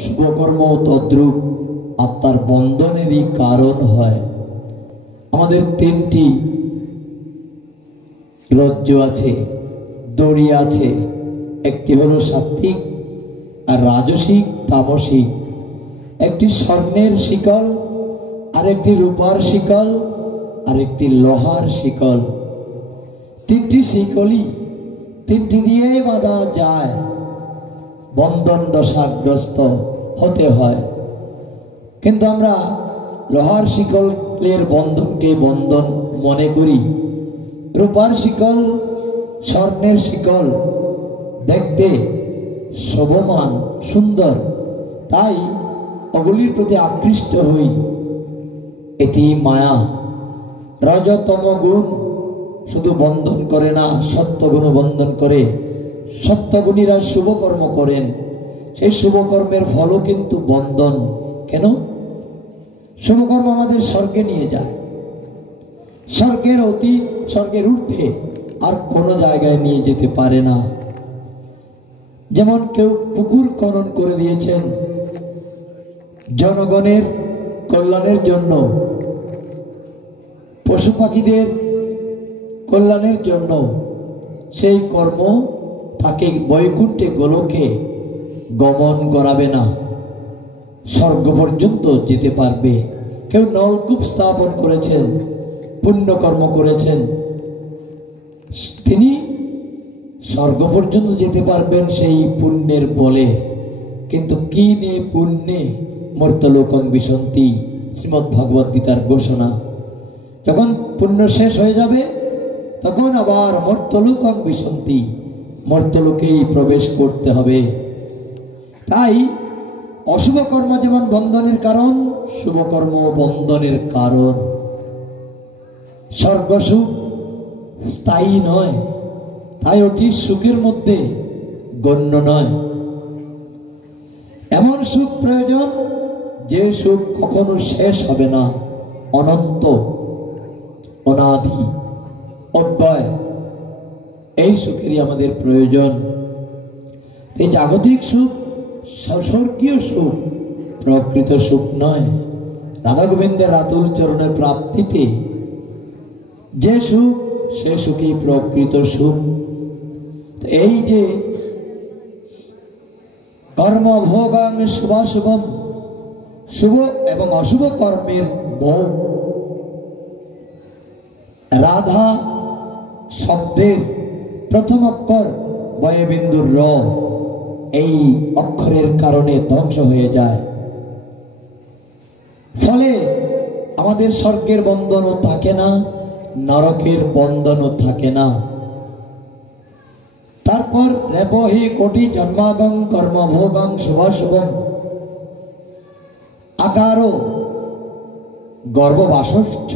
শুভকর্ম তদ্রূপ আত্মার বন্ধনেরই কারণ হয়। আমাদের তিনটি রজ্জু আছে, দড়ি আছে, একটি হলো সাত্ত্বিক আর রাজসিক তামসিক, একটি স্বর্ণের শিকল, আরেকটি রূপার শিকল, আরেকটি লোহার শিকল। তিনটি শিকলই তিনটি দিয়ে বাঁধা যায়, বন্ধন দশাগ্রস্ত হতে হয়। কিন্তু আমরা লোহার শিকলের বন্ধনকে বন্ধন মনে করি, রূপার শিকল, স্বর্ণের শিকল দেখতে শোভমান সুন্দর, তাই ওগুলির প্রতি আকৃষ্ট হই। এটি মায়া। রজতম গুণ শুধু বন্ধন করে না, সত্যগুণ বন্ধন করে। সত্যগুণীরা শুভকর্ম করেন, সেই শুভকর্মের ফলও কিন্তু বন্ধন। কেন? শুভকর্ম আমাদের স্বর্গে নিয়ে যায়, স্বর্গের অতীত, স্বর্গের ঊর্ধ্বে আর কোনো জায়গায় নিয়ে যেতে পারে না। যেমন কেউ পুকুর খনন করে দিয়েছেন জনগণের কল্যাণের জন্য, পশু পাখিদের কল্যাণের জন্য, সেই কর্ম তাকে বৈকুণ্ঠে গোলকে গমন করাবে না, স্বর্গ পর্যন্ত যেতে পারবে। কেউ নলকূপ স্থাপন করেছেন, পুণ্যকর্ম করেছেন, তিনি স্বর্গ পর্যন্ত যেতে পারবেন সেই পুণ্যের বলে। কিন্তু কি নে পুণ্যে মর্ত্যলোকং বিশন্তি, শ্রীমদ্ ভগবদ্ গীতার ঘোষণা। যখন পুণ্য শেষ হয়ে যাবে তখন আবার মর্ত্যলোকং বিশন্তি, মর্ত্যলোকেই প্রবেশ করতে হবে। তাই অশুভ কর্ম যেমন বন্ধনের কারণ, শুভকর্ম বন্ধনের কারণ। স্বর্গসুখ স্থায়ী নয়, তাই ওটি সুখের মধ্যে গণ্য নয়। এমন সুখ প্রয়োজন যে সুখ কখনো শেষ হবে না, অনন্ত, অনাদি, অব্যয়। এই সুখেরই আমাদের প্রয়োজন। এই জাগতিক সুখ স্বর্গীয় সুখ, প্রকৃত সুখ নয়। রাধা গোবিন্দের রাতুল চরণের প্রাপ্তিতে যে সুখ, সে সুখই প্রকৃত সুখ। এই যে কর্মভোগাং শুভাশুভম, শুভ এবং অশুভ কর্মের ভোগ, রাধা শব্দের প্রথম অক্ষর বয়বিন্দুর র, এই অক্ষরের কারণে ধ্বংস হয়ে যায়। ফলে আমাদের স্বর্গের বন্ধনও থাকে না, নরকের বন্ধনও থাকে না। তারপর রেবহি কোটি জন্মাগং কর্মভোগং শুভাশুভম, আকারও গর্ভবাসশ্চ।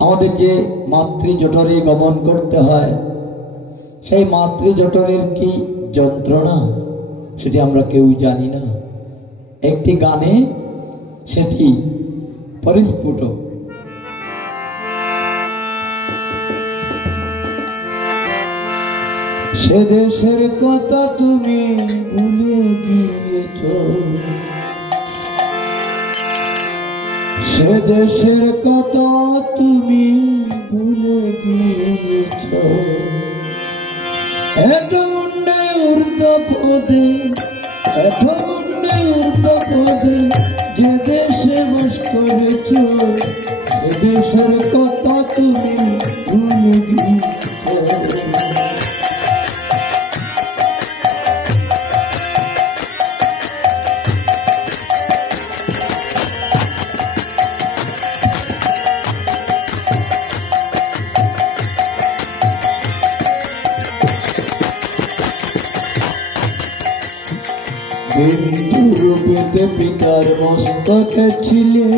আমাদের যে মাতৃজঠরে গমন করতে হয়, সেই মাতৃজঠরের কি যন্ত্রণা সেটি আমরা কেউ জানি না। একটি গানে সেটি পরিস্ফুট। সে দেশের কথা তুমি ভুলে গিয়েছ, সে দেশের কথা তুমি ভুলে গিয়েছ। এত মুন্ডে ঊর্ধ্ব পদে, এত মুন্ডে ঊর্ধ্ব পদে যে দেশে বাস করেছ, সে দেশের কথা তুমি ভুলে গিয়েছ। বিন্দু রূপেতে পিতার মস্তকে ছিলে,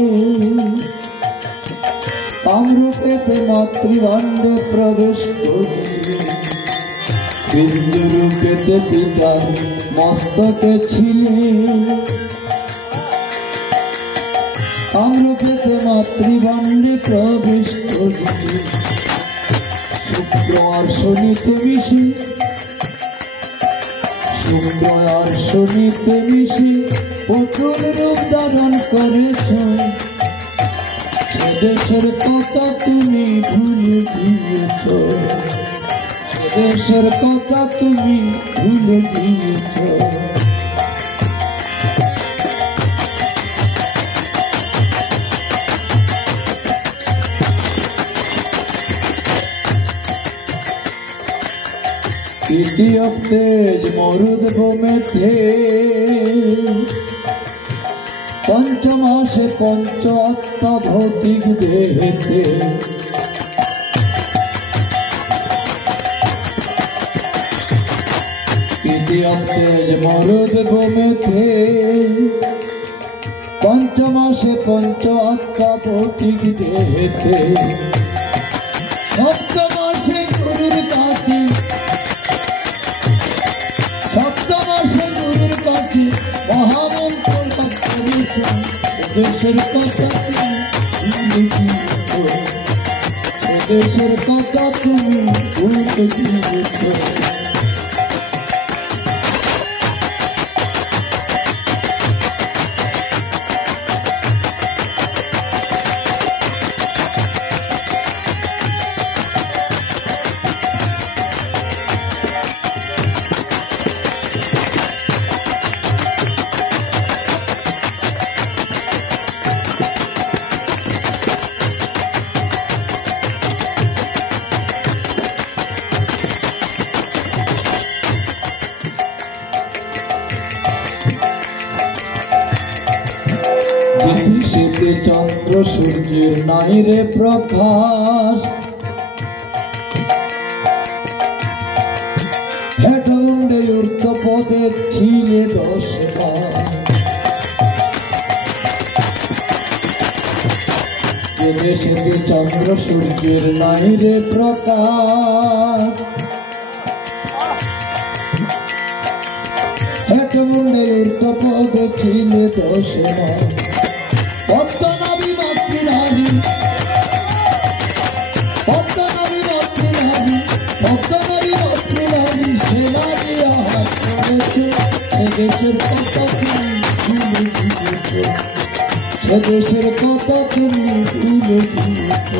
কামরূপেতে মাতৃভাণ্ডে প্রবেশ করলে। বিন্দু রূপেতে পিতার মস্তকে ছিলে, কামরূপেতে মাতৃভাণ্ডে প্রবেশ করলে। শুক্র আর শনিতে মিশি, শুক্র আর শনিতে মিশে পুতুল রূপ ধারণ করেছ, দেশের কথা তুমি ভুলে গিয়েছ, দেশের কথা তুমি ভুলে গিয়েছ। ইতিহাস তেজ মরুদ বোমেতে, পঞ্চমাসে পঞ্চ আত্মা ভৌতিক দেহেতে, ইতিহাস তেজ মরুদ বোমেতে, পঞ্চমাসে পঞ্চ আত্মা ভৌতিক দেহেতে, সপ্তমাসে গুরুর কাছে, সপ্তমাসে গুরুর কাছে মহামন্ত্র লাভ করেছ, দেশের কথা তুমি ভুলে গিয়েছ, দেশের কথা তুমি ভুলে গিয়েছ। শীতে চন্দ্র সূর্যের নাই রে প্রকাশ, হেটুন্ডে ঊর্ধ্ব পদে ছিলে 10 মাস, শীতে চন্দ্র সূর্যের নাই রে প্রকাশ, হেটুন্ডে ঊর্ধ্ব পদে ছিলে 10 মাস। পদ্মনাভী মাতৃনাভী, পদ্মনাভী মাতৃনাভী, পদ্মনাভী মাতৃনাভী, সেনা দিয়া হাত করেছে, দেশের কথা তুমি ভুলে গিয়েছ, দেশের কথা তুমি ভুলে গিয়েছ।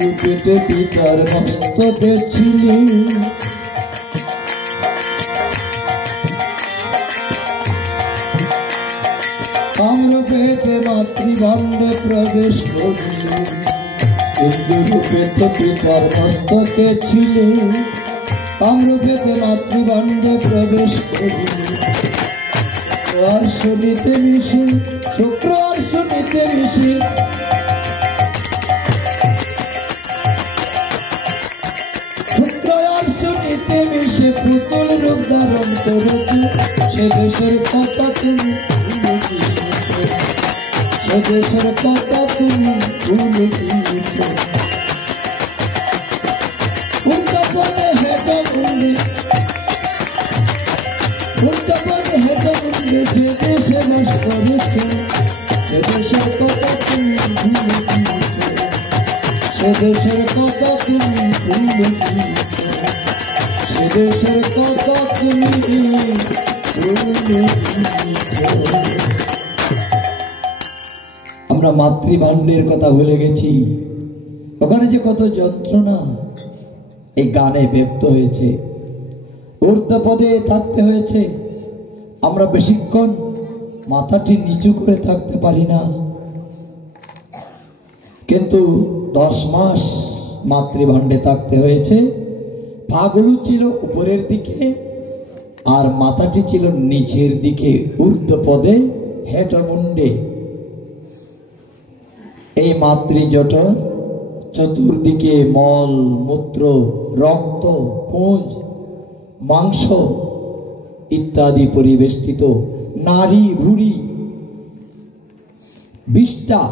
রূপেতে পিতার মস্তকে ছিলি, কামরূপেতে মাতৃভাণ্ডে প্রবেশ করিলি, রূপেতে পিতার মস্তকে ছিলি, কামরূপেতে মাতৃভাণ্ডে প্রবেশ করিলি। আর শনিতে মিশে, শুক্র আর শনিতে মিশে, মিশে পুতুল রূপ ধারণ করেছে, সে দেশের কথা তুমি ভুলে গিয়েছ, সে দেশের কথা তুমি ভুলে গিয়েছ। উত্তপনে হেটমুন্ডে, উত্তপনে হেটমুন্ডে যে দেশে বাস করেছ, সে দেশের কথা তুমি ভুলে গিয়েছ, সে দেশের কথা তুমি ভুলে গিয়েছ, দেশের কথা তুমি ভুলে গিয়েছ। আমরা মাতৃভাণ্ডের কথা ভুলে গেছি, ওখানে যে কত যন্ত্রণা এই গানে ব্যক্ত হয়েছে। ঊর্ধ্বপদে থাকতে হয়েছে, আমরা বেশিক্ষণ মাথাটি নিচু করে থাকতে পারি না, কিন্তু 10 মাস মাতৃভাণ্ডে থাকতে হয়েছে। পাগুলো ছিল উপরের দিকে আর মাথাটি ছিল নিচের দিকে, ঊর্ধ্বপদে হেটমুন্ডে। এই মাতৃজঠর চতুর্দিকে মল মূত্র রক্ত পুঁজ মাংস ইত্যাদি পরিবেষ্টিত, নারী ভুঁড়ি বিষ্ঠা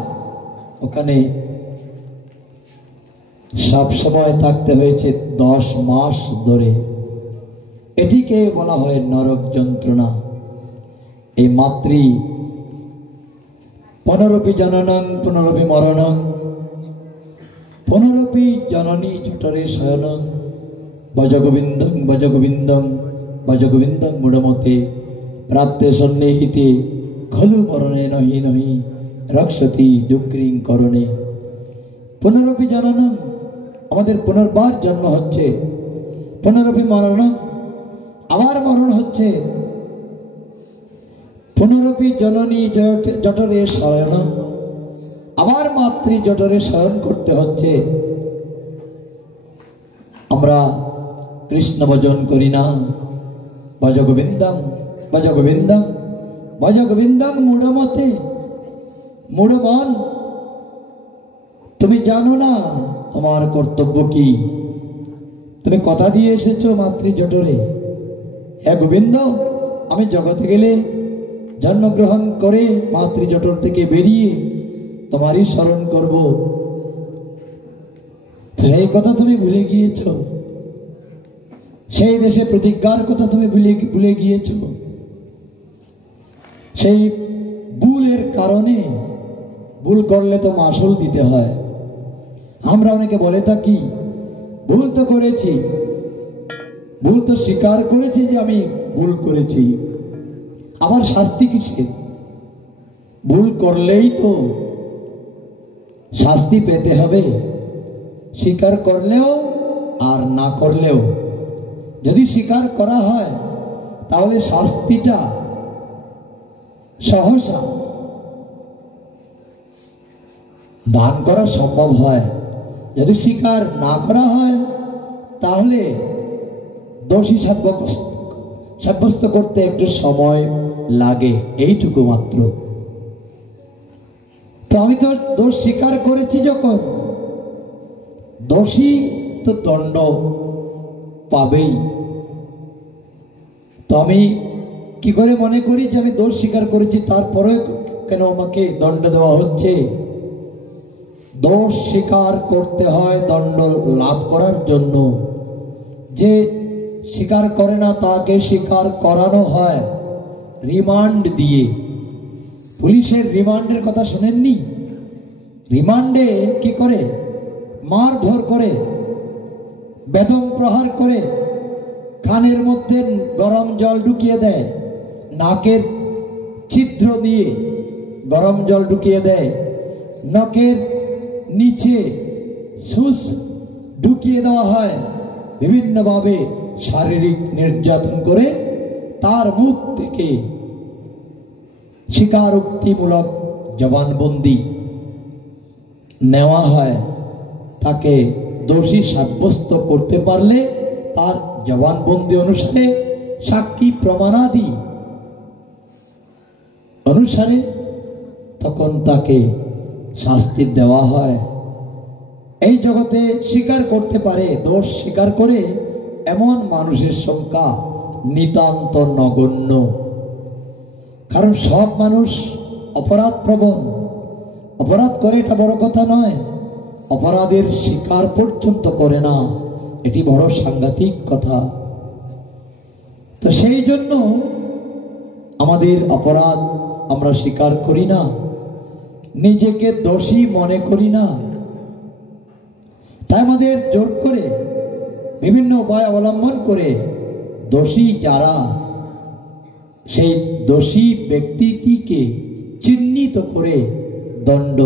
ওখানে সব সময় থাকতে হয়েছে 10 মাস ধরে। এটিকে বলা হয় নরক যন্ত্রণা। এই মাতৃ পুনরপি জননং পুনরপি মরণং পুনরপি জননী জঠরে শয়নং ভজগোবিন্দং ভজগোবিন্দং ভজগোবিন্দং মূঢ়মতে প্রাপ্তে সন্নিহিতে খলু মরণে নহি নহি রক্ষতি দুঃখিং করণে। পুনরপি জননং, আমাদের পুনর্বার জন্ম হচ্ছে। পুনরপি মরণং, আবার মরণ হচ্ছে। পুনরপি জননী জঠরে শয়নং, আবার মাতৃ জঠরে শয়ন করতে হচ্ছে। আমরা কৃষ্ণ ভজন করি না। ভজ গোবিন্দম ভজ গোবিন্দম ভজ গোবিন্দম মূঢ়মতে। মূঢ় মন, তুমি জানো না তোমার কর্তব্য কি। তুমি কথা দিয়ে এসেছো মাতৃ জঠরে, হে গোবিন্দ আমি জগতে গেলে জন্মগ্রহণ করে মাতৃ জঠর থেকে বেরিয়ে তোমারই স্মরণ করব। সেই কথা তুমি ভুলে গিয়েছ। সেই দেশে প্রতিজ্ঞার কথা তুমি ভুলে গিয়েছ। সেই ভুলের কারণে, ভুল করলে তো মাসুল দিতে হয়। আমরা অনেকে বলে থাকি ভুল তো করেছি, ভুল তো স্বীকার করেছি যে আমি ভুল করেছি, আবার শাস্তি কিসের? ভুল করলেই তো শাস্তি পেতে হবে, স্বীকার করলেও আর না করলেও। যদি স্বীকার করা হয় তাহলে শাস্তিটা সহসা দান করা সম্ভব হয়। যদি স্বীকার না করা হয় তাহলে দোষী সাব্যস্ত করতে একটু সময় লাগে, এইটুকু মাত্র। তো আমি তো দোষ স্বীকার করেছি, যখন দোষী তো দণ্ড পাবেই। তো আমি কি করে মনে করি যে আমি দোষ স্বীকার করেছি তারপরে কেন আমাকে দণ্ড দেওয়া হচ্ছে? দোষ স্বীকার করতে হয় দণ্ড লাভ করার জন্য। যে স্বীকার করে না তাকে স্বীকার করানো হয় রিমান্ড দিয়ে। পুলিশের রিমান্ডের কথা শোনেননি? রিমান্ডে কি করে? মারধর করে, বেদম প্রহার করে, কানের মধ্যে গরম জল ঢুকিয়ে দেয়, নাকের ছিদ্র দিয়ে গরম জল ঢুকিয়ে দেয়, নাকের নিচে সুচ ঢুকিয়ে দেওয়া হয়। বিভিন্নভাবে শারীরিক নির্যাতন করে তার মুখ থেকে স্বীকারোক্তিমূলক জবানবন্দি নেওয়া হয়। তাকে দোষী সাব্যস্ত করতে পারলে তার জবানবন্দি অনুসারে, সাক্ষী প্রমাণাদি অনুসারে তখন তাকে শাস্তি দেওয়া হয়। এই জগতে স্বীকার করতে পারে, দোষ স্বীকার করে এমন মানুষের সংখ্যা নিতান্ত নগণ্য। কারণ সব মানুষ অপরাধ প্রবণ। অপরাধ করে এটা বড় কথা নয়, অপরাধের স্বীকার পর্যন্ত করে না, এটি বড় সাংঘাতিক কথা। তো সেই জন্য আমাদের অপরাধ আমরা স্বীকার করি না, নিজেকে দোষী মনে করি না। তাই আমাদের জোর করে বিভিন্ন উপায় অবলম্বন করে দোষী যারা, সেই দোষী ব্যক্তিটিকে চিহ্নিত করে দণ্ড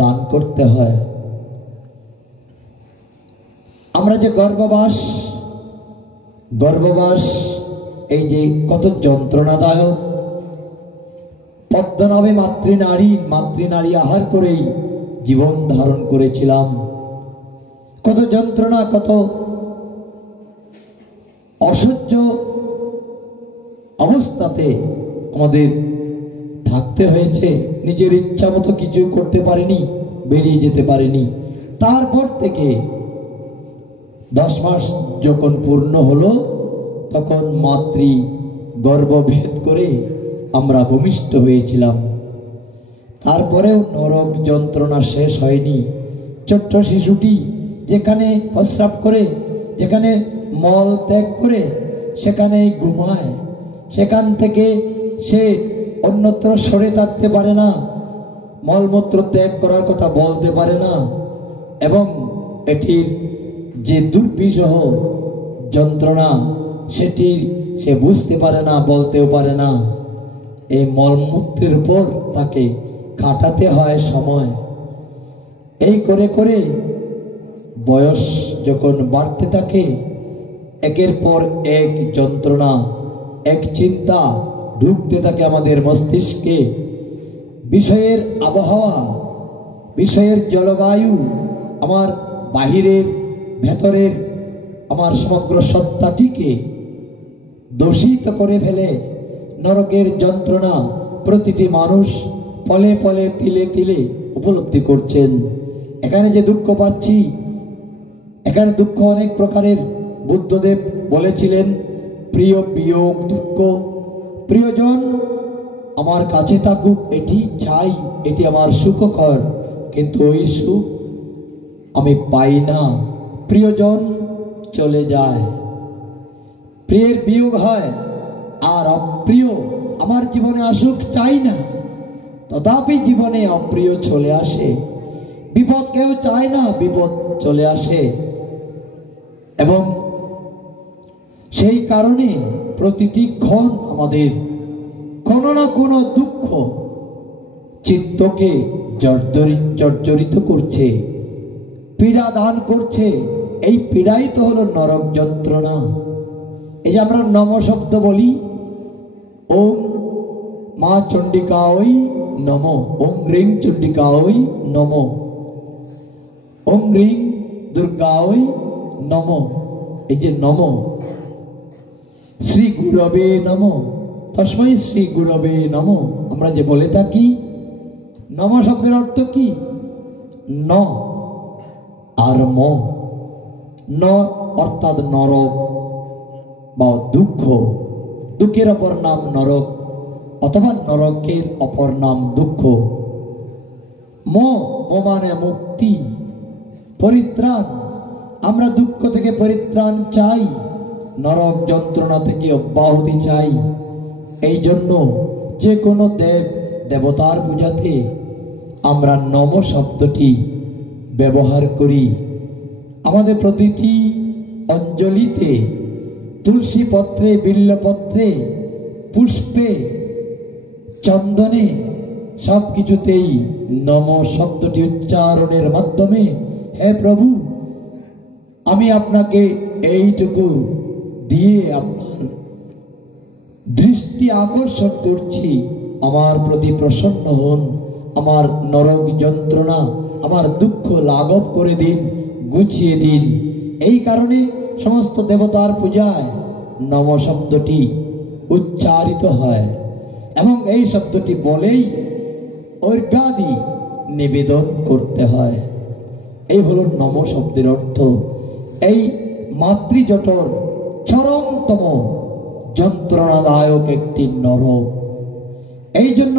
দান করতে হয়। আমরা যে গর্ভবাস এই যে কত যন্ত্রণাদায়ক। পদ্মনাভে মাতৃনারী আহার করেই জীবন ধারণ করেছিলাম। কত যন্ত্রণা, কত অসহ্য অবস্থাতে আমাদের থাকতে হয়েছে। নিজের ইচ্ছা মতো কিছু করতে পারিনি, বেরিয়ে যেতে পারিনি। তারপর থেকে 10 মাস যখন পূর্ণ হলো তখন মাতৃ গর্ভভেদ করে আমরা ভূমিষ্ঠ হয়েছিলাম। তারপরেও নরক যন্ত্রণা শেষ হয়নি। ছোট্ট শিশুটি যেখানে প্রস্রাব করে, যেখানে মল ত্যাগ করে সেখানেই ঘুমায়, সেখান থেকে সে অন্যত্র সরে থাকতে পারে না, মলমূত্র ত্যাগ করার কথা বলতে পারে না, এবং এটির যে দুর্বিষহ যন্ত্রণা সেটি সে বুঝতে পারে না, বলতেও পারে না। এই মলমূত্রের উপর তাকে কাটাতে হয় সময়। এই করে করে বয়স যখন বাড়তে থাকে, একের পর এক যন্ত্রণা, এক চিন্তা ঢুকতে থাকে আমাদের মস্তিষ্কে। বিষয়ের আবহাওয়া, বিষয়ের জলবায়ু আমার বাহিরের ভেতরের আমার সমগ্র সত্তাটিকে দূষিত করে ফেলে। নরকের যন্ত্রণা প্রতিটি মানুষ পলে পলে তিলে তিলে উপলব্ধি করছেন। এখানে যে দুঃখ পাচ্ছি, এখানে দুঃখ অনেক প্রকারের। বুদ্ধদেব বলেছিলেন, প্রিয় বিয়োগ দুঃখ, প্রিয়জন আমার কাছে থাকুক এটি চাই, এটি আমার সুখকর, কিন্তু ওই সুখ আমি পাই না। প্রিয়জন চলে যায়, প্রিয়ের বিয়োগ হয়, আর অপ্রিয় আমার জীবনে আসুক চাই না, তথাপি জীবনে অপ্রিয় চলে আসে। বিপদ কেউ চায় না, বিপদ চলে আসে। এবং সেই কারণে প্রতিটি ক্ষণ আমাদের কোনো না কোনো দুঃখ চিত্তকে জর্জরিত করছে, পীড়া দান করছে। এই পীড়াই তো হলো নরক যন্ত্রণা। এই যে আমরা নম শব্দ বলি, ওম মা চণ্ডিকা ওই নম, ওম রিং চণ্ডিকা ওই নম, ওম রিং দুর্গা ওই নম। এই যে নম, শ্রী গুরবে নম, তস্মৈ শ্রী গুরবে নম আমরা যে বলে থাকি, নম শব্দের অর্থ কি? ন আর ম। ন অর্থাৎ নরক বা দুঃখ, দুঃখের অপর নাম নরক, অথবা নরকের অপর নাম দুঃখ। ম মানে মুক্তি, পরিত্রাণ। আমরা দুঃখ থেকে পরিত্রাণ চাই, নরক যন্ত্রণা থেকে অব্যাহতি চাই। এই জন্য যে কোনো দেব দেবতার পূজাতে আমরা নম শব্দটি ব্যবহার করি। আমাদের প্রতিটি অঞ্জলিতে, তুলসী পত্রে, বিল্লপত্রে, পুষ্পে, চন্দনে সব কিছুতেই নম শব্দটি উচ্চারণের মাধ্যমে, হে প্রভু আমি আপনাকে এইটুকু দিয়ে আপনার দৃষ্টি আকর্ষণ করছি, আমার প্রতি প্রসন্ন হন, আমার নরক যন্ত্রণা, আমার দুঃখ লাঘব করে দিন, গুছিয়ে দিন। এই কারণে সমস্ত দেবতার পূজায় নম শব্দটি উচ্চারিত হয়, এবং এই শব্দটি বলেই অর্ঘ্যাদি নিবেদন করতে হয়। এই হলো নম শব্দের অর্থ। এই মাতৃজঠর চরমতম যন্ত্রণাদায়ক একটি নরক। এই জন্য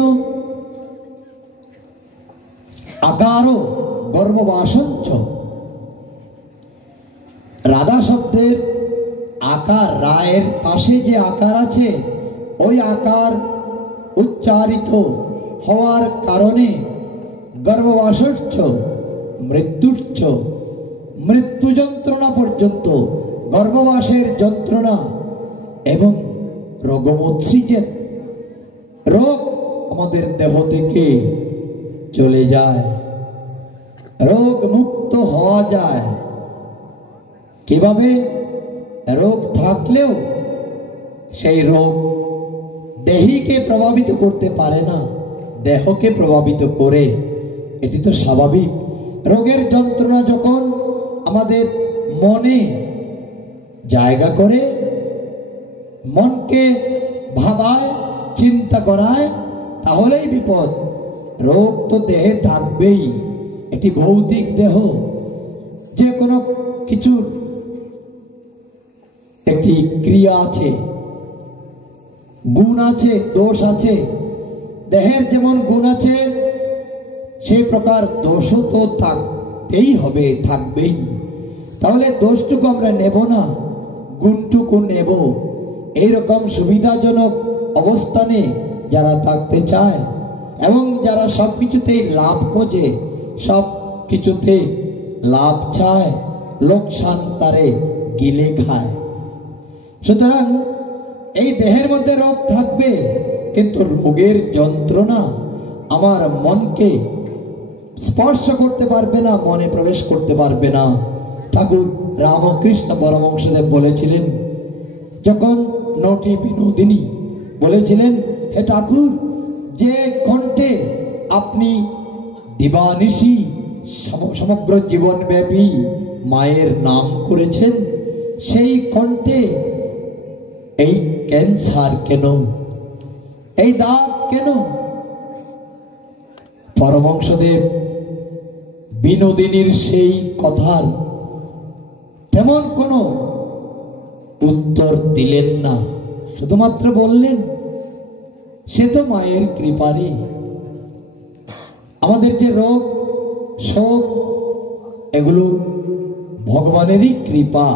আকারও গর্ভবাসঞ্চ, রাধা শব্দের আকার, রায়ের পাশে যে আকার আছে, ওই আকার উচ্চারিত হওয়ার কারণে গর্ভবাসশ্চ মৃত্যুশ্চ, মৃত্যু যন্ত্রণা পর্যন্ত, গর্ভবাসের যন্ত্রণা এবং রোগমোৎসিজেত, রোগ আমাদের দেহ থেকে চলে যায়, রোগ মুক্ত হওয়া যায়। কিভাবে? রোগ থাকলেও সেই রোগ দেহীকে প্রভাবিত করতে পারে না, দেহকে প্রভাবিত করে, এটি তো স্বাভাবিক। রোগের যন্ত্রণা যখন আমাদের মনে জায়গা করে, মনকে ভাবায়, চিন্তা করায়, তাহলেই বিপদ। রোগ তো দেহে থাকবেই, এটি ভৌতিক দেহ। যে কোনো কিছুর একটি ক্রিয়া আছে, গুণ আছে, দোষ আছে। দেহের যেমন গুণ আছে, সেই প্রকার দোষও তো থাকতেই হবে, থাকবেই। তাহলে দোষটুকু আমরা নেব না, গুণটুকু নেব। এইরকম সুবিধাজনক অবস্থানে যারা থাকতে চায় এবং যারা সব কিছুতেই লাভ খোঁজে, সব কিছুতে লাভ চায়, লোকসান তারে গিলে খায়। সুতরাং এই দেহের মধ্যে রোগ থাকবে, কিন্তু রোগের যন্ত্রণা আমার মনকে স্পর্শ করতে পারবে না, মনে প্রবেশ করতে পারবে না। ঠাকুর রামকৃষ্ণ পরমহংসদেব বলেছিলেন, যখন নটি বিনোদিনী বলেছিলেন, হে ঠাকুর, যে কণ্ঠে আপনি দিবানিশি সমগ্র জীবনব্যাপী মায়ের নাম করেছেন, সেই কণ্ঠে এই ক্যান্সার কেন, এই দাগ কেন? পরমহংসদেব বিনোদিনীর সেই কথার তেমন কোনো উত্তর দিলেন না, শুধুমাত্র বললেন, সে তো মায়ের কৃপারে। আমাদের যে রোগ শোক, এগুলো ভগবানেরই কৃপা।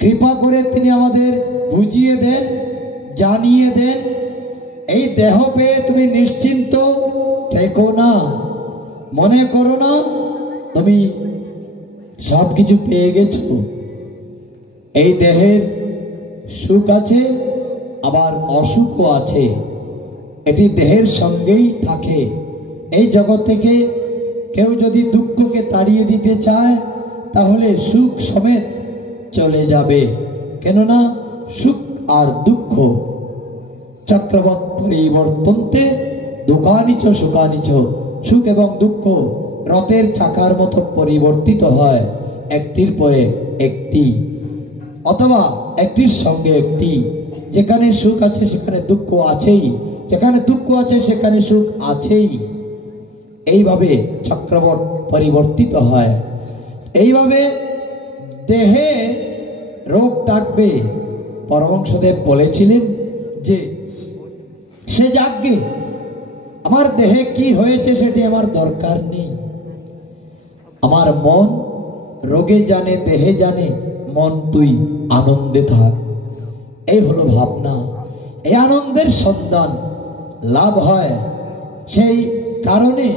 কৃপা করে তিনি আমাদের বুঝিয়ে দেন, জানিয়ে দেন, এই দেহ পেয়ে তুমি নিশ্চিন্ত থেকো না, মনে করো না তুমি সব কিছু পেয়ে গেছো। এই দেহের সুখ আছে, আবার অসুখও আছে, এটি দেহের সঙ্গেই থাকে। এই জগৎ থেকে কেউ যদি দুঃখকে তাড়িয়ে দিতে চায়, তাহলে সুখ সমেত চলে যাবে। কেননা সুখ আর দুঃখ চক্রবৎ পরিবর্তন্তে দুঃখানিচ সুখানিচ, সুখ এবং দুঃখ রথের চাকার মতো পরিবর্তিত হয়, একটির পরে একটি, অথবা একটির সঙ্গে একটি। যেখানে সুখ আছে সেখানে দুঃখ আছেই, যেখানে দুঃখ আছে সেখানে সুখ আছেই। এইভাবে চক্রবৎ পরিবর্তিত হয়। এইভাবে দেহে রোগ থাকবে। পরমহংসদেব বলেছিলেন যে সে যাজ্ঞে, আমার দেহে কি হয়েছে সেটি আমার দরকার নেই। আমার মন রোগে জানে, দেহে জানে, মন তুই আনন্দে থাক। এই হলো ভাবনা। এই আনন্দের সন্ধান লাভ হয়, সেই কারণে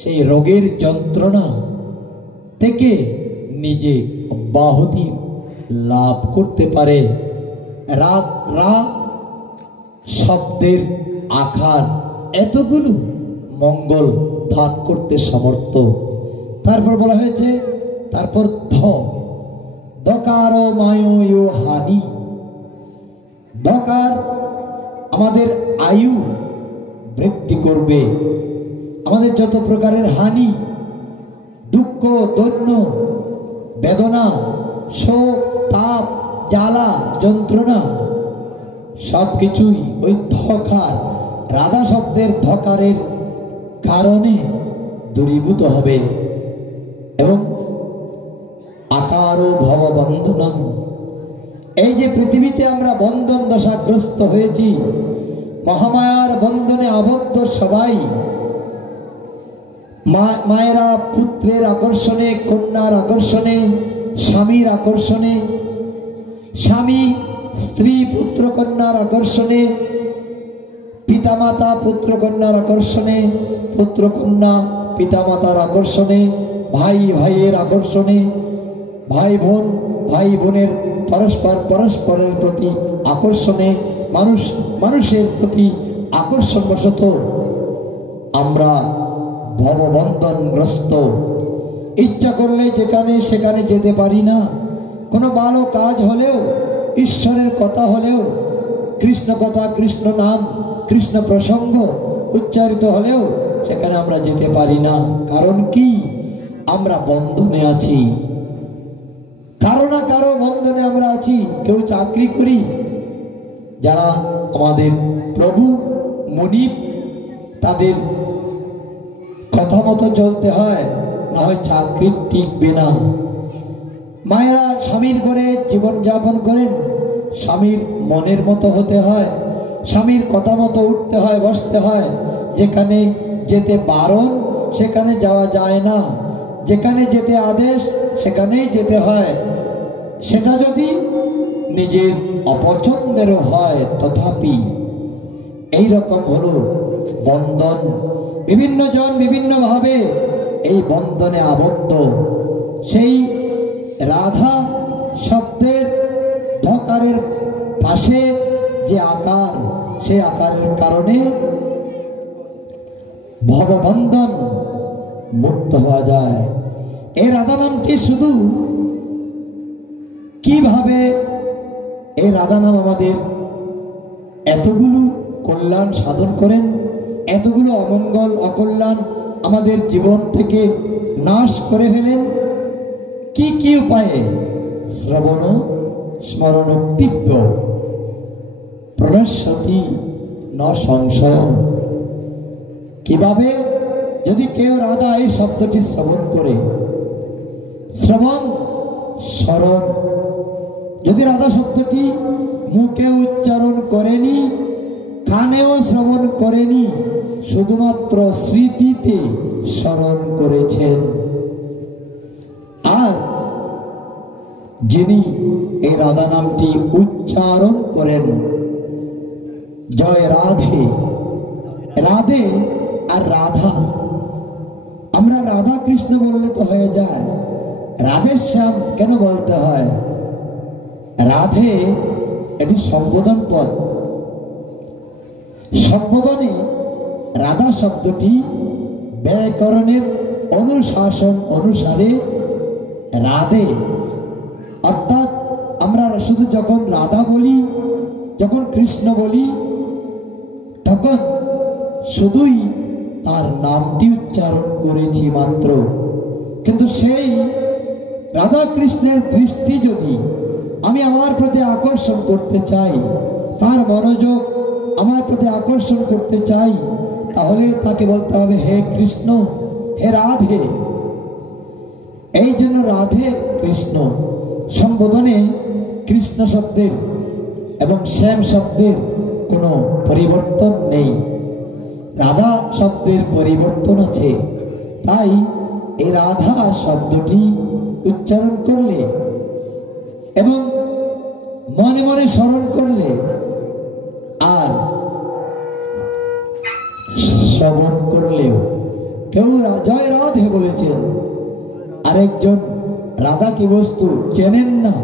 সেই রোগের যন্ত্রণা থেকে নিজে অব্যাহতি লাভ করতে পারে। রাত রা শব্দের আকার এতগুলো মঙ্গল ধান করতে সমর্থ। তারপর বলা হয়েছে, তারপর দকার মায়ু হানি। দকার আমাদের আয়ু বৃদ্ধি করবে, আমাদের যত প্রকারের হানি, দুঃখ, দৈন্য, বেদনা, শোক, তাপ, জ্বালা, যন্ত্রণা সবকিছুই ওই ধকার, রাধা শব্দের ধকারের কারণে দূরীভূত হবে। এবং আকার ভব বন্ধনম, এই যে পৃথিবীতে আমরা বন্ধন দশাগ্রস্ত হয়েছি, মহামায়ার বন্ধনে আবদ্ধ সবাই। মায়েরা পুত্রের আকর্ষণে, কন্যার আকর্ষণে, স্বামীর আকর্ষণে, স্বামী স্ত্রী পুত্র কন্যার আকর্ষণে, পিতামাতা পুত্র কন্যার আকর্ষণে, পুত্র কন্যা পিতামাতার আকর্ষণে, ভাই ভাইয়ের আকর্ষণে, ভাই বোন ভাই বোনের পরস্পরের প্রতি আকর্ষণে, মানুষ মানুষের প্রতি আকর্ষণবশত আমরা ভববন্ধনগ্রস্ত। ইচ্ছা করলে যেখানে সেখানে যেতে পারি না। কোনো ভালো কাজ হলেও, ঈশ্বরের কথা হলেও, কৃষ্ণ কথা, কৃষ্ণ নাম, কৃষ্ণ প্রসঙ্গ উচ্চারিত হলেও সেখানে আমরা যেতে পারি না। কারণ কি? আমরা বন্ধনে আছি, কারো না কারো বন্ধনে আমরা আছি। কেউ চাকরি করি, যারা আমাদের প্রভু মুনিব, তাদের কথা মতো চলতে হয়, না হয় চাকরি টিকবে না। মায়েরা স্বামীর ঘরে জীবনযাপন করেন, স্বামীর মনের মতো হতে হয়, স্বামীর কথা মতো উঠতে হয়, বসতে হয়। যেখানে যেতে বারণ সেখানে যাওয়া যায় না, যেখানে যেতে আদেশ সেখানেই যেতে হয়। সেটা যদি নিজের অপছন্দেরও হয়, তথাপি এই রকম হলো বন্ধন। বিভিন্ন জন বিভিন্নভাবে এই বন্ধনে আবদ্ধ। সেই রাধা শব্দের ধকারের পাশে যে আকার, সেই আকারের কারণে ভববন্ধন মুক্ত হওয়া যায়। এই রাধা নামটি শুধু কিভাবে এই রাধা নাম আমাদের এতগুলো কল্যাণ সাধন করেন, এতগুলো অমঙ্গল অকল্যাণ আমাদের জীবন থেকে নাশ করে ফেলেন, কি কি উপায়ে? শ্রবণ স্মরণ তীব্র প্রণশ্যতি ন সংশয়। কিভাবে? যদি কেউ রাধা এই শব্দটি শ্রবণ করে, শ্রবণ স্মরণ, যদি রাধা শব্দটি মুখে উচ্চারণ করেনি, কানেও শ্রবণ করেনি, শুধুমাত্র স্মৃতিতে স্মরণ করেছেন, আর যিনি এই রাধা নামটি উচ্চারণ করেন, জয় রাধে, রাধে আর রাধা, আমরা রাধা কৃষ্ণ বললে তো হয়ে যায়, রাধে শ্যাম কেন বলতে হয়? রাধে এটি সম্বোধন পদ। সম্বোধনে রাধা শব্দটি ব্যাকরণের অনুশাসন অনুসারে রাধে, অর্থাৎ আমরা শুধু যখন রাধা বলি, যখন কৃষ্ণ বলি, তখন শুধুই তার নামটি উচ্চারণ করেছি মাত্র। কিন্তু সেই রাধা কৃষ্ণের দৃষ্টি যদি আমি আমার প্রতি আকর্ষণ করতে চাই, তার মনোযোগ আমার প্রতি আকর্ষণ করতে চাই, তাহলে তাকে বলতে হবে হে কৃষ্ণ, হে রাধে। এই জন্য রাধে কৃষ্ণ সম্বোধনে কৃষ্ণ শব্দের এবং শ্যাম শব্দের কোনো পরিবর্তন নেই, রাধা শব্দের পরিবর্তন আছে। তাই এই রাধা শব্দটি উচ্চারণ করলে এবং মনে মনে স্মরণ করলে আর শ্রবণ করলেও, কেউ জয় রাধে বলেছেন, আরেকজন রাধা কি বস্তু চেনেন না,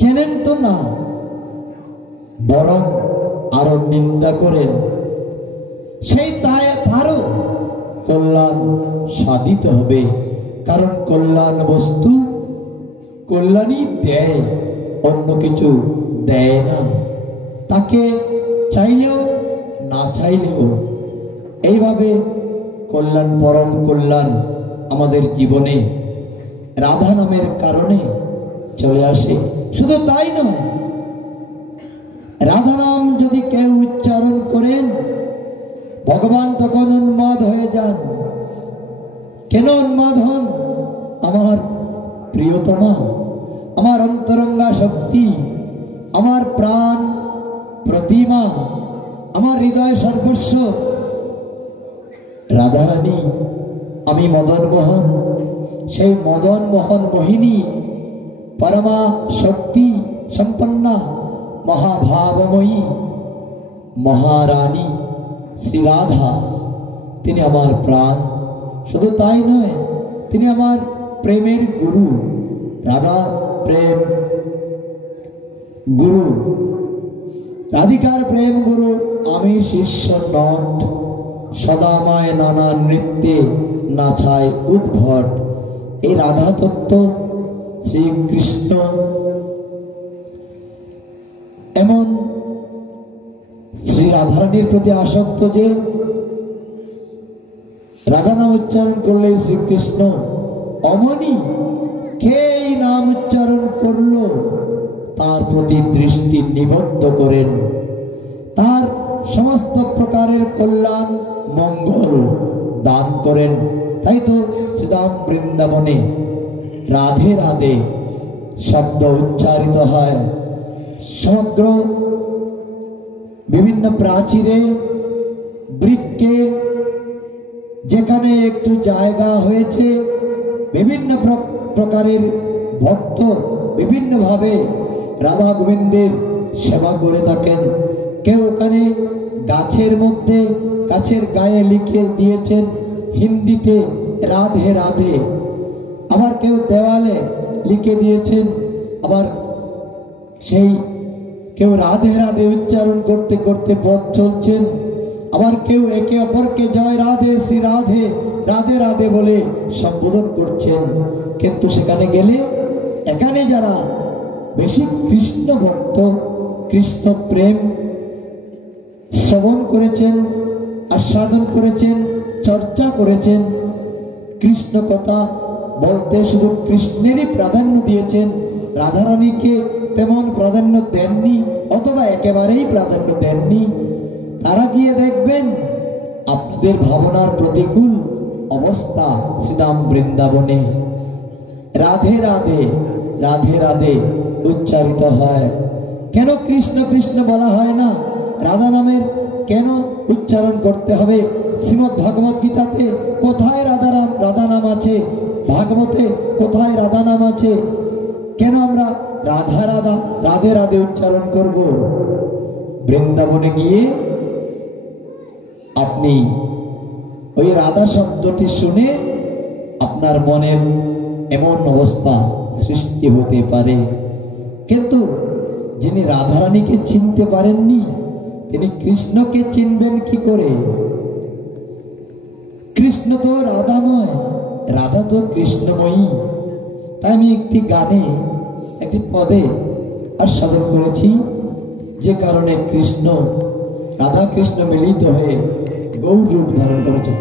চেনেন তো না, বরং আরো নিন্দা করেন, সেই তারও কল্যাণ সাধিত হবে। কারণ কল্যাণ বস্তু কল্যাণই দেয়, অন্য কিছু দেয় না। তাকে চাইলেও না চাইলেও এইভাবে কল্যাণ, পরম কল্যাণ আমাদের জীবনে রাধা নামের কারণে চলে আসে। শুধু তাই নয়, রাধা নাম যদি কেউ উচ্চারণ করেন, ভগবান তখন উন্মাদ হয়ে যান। কেন উন্মাদ হন? আমার প্রিয়তমা, আমার অন্তরঙ্গা শক্তি, আমার প্রাণ প্রতিমা, আমার হৃদয় সর্বস্ব রাধারানী, আমি মদন মোহন, সেই মদন মোহন মোহিনী পরমা শক্তি সম্পন্না মহাভাবময়ী মহারানী শ্রী রাধা, তিনি আমার প্রাণ। শুধু তাই নয়, তিনি আমার প্রেমের গুরু। রাধা প্রেম গুরু, রাধিকার প্রেম গুরু, আমি শিষ্য নট, সদামায় নানা নৃত্যে নাচায় উদ্ভট। এই রাধা তত্ত্ব শ্রীকৃষ্ণ এমন শ্রী রাধারানীর প্রতি আসক্ত যে রাধা নাম উচ্চারণ করলে শ্রীকৃষ্ণ অমনি কে এই নাম উচ্চারণ করলো তার প্রতি দৃষ্টি নিবদ্ধ করেন, তার সমস্ত প্রকারের কল্যাণ মঙ্গল দান করেন। তাই তো শ্রীধাম বৃন্দাবনে রাধে রাধে শব্দ উচ্চারিত হয়। সমগ্র বিভিন্ন প্রাচীরে বৃক্ষে যেখানে একটু জায়গা হয়েছে, বিভিন্ন প্রকারের ভক্ত বিভিন্নভাবে রাধা গোবিন্দের সেবা করে থাকেন। কেউ ওখানে গাছের মধ্যে, গাছের গায়ে লিখে দিয়েছেন হিন্দিতে রাধে রাধে, আবার কেউ দেওয়ালে লিখে দিয়েছেন, আবার সেই কেউ রাধে রাধে উচ্চারণ করতে করতে পথ চলছেন, আবার কেউ একে অপরকে জয় রাধে শ্রী রাধে রাধে রাধে বলে সম্বোধন করছেন। কিন্তু সেখানে গেলে এখানে যারা বেশি কৃষ্ণ ভক্ত, কৃষ্ণ প্রেম শ্রবণ করেছেন, আস্বাদন করেছেন, চর্চা করেছেন, কৃষ্ণ কথা বলতে শুধু কৃষ্ণেরই প্রাধান্য দিয়েছেন, রাধারানীকে তেমন প্রাধান্য দেননি অথবা একেবারেই প্রাধান্য দেননি, তারা গিয়ে দেখবেন আপনাদের ভাবনার প্রতিকূল অবস্থা শ্রীধাম বৃন্দাবনে রাধে রাধে রাধে রাধে উচ্চারিত হয়। কেন কৃষ্ণ কৃষ্ণ বলা হয় না? রাধা নামের কেন উচ্চারণ করতে হবে? শ্রীমদ্ ভগবত গীতাতে কোথায় রাধা নাম আছে? ভাগবতে কোথায় রাধা নাম আছে? কেন আমরা রাধা রাধা রাধে রাধে উচ্চারণ করব? বৃন্দাবনে গিয়ে আপনি ওই রাধা শব্দটি শুনে আপনার মনের এমন অবস্থা সৃষ্টি হতে পারে। কিন্তু যিনি রাধারানীকে চিনতে পারেননি তিনি কৃষ্ণকে চিনবেন কি করে? কৃষ্ণ তো রাধাময়, রাধা তো কৃষ্ণময়ী। তাই আমি একটি গানে, একটি পদে আস্বাদন করেছি, যে কারণে কৃষ্ণ রাধা কৃষ্ণ মিলিত হয়ে গৌর রূপ ধারণ করেছে।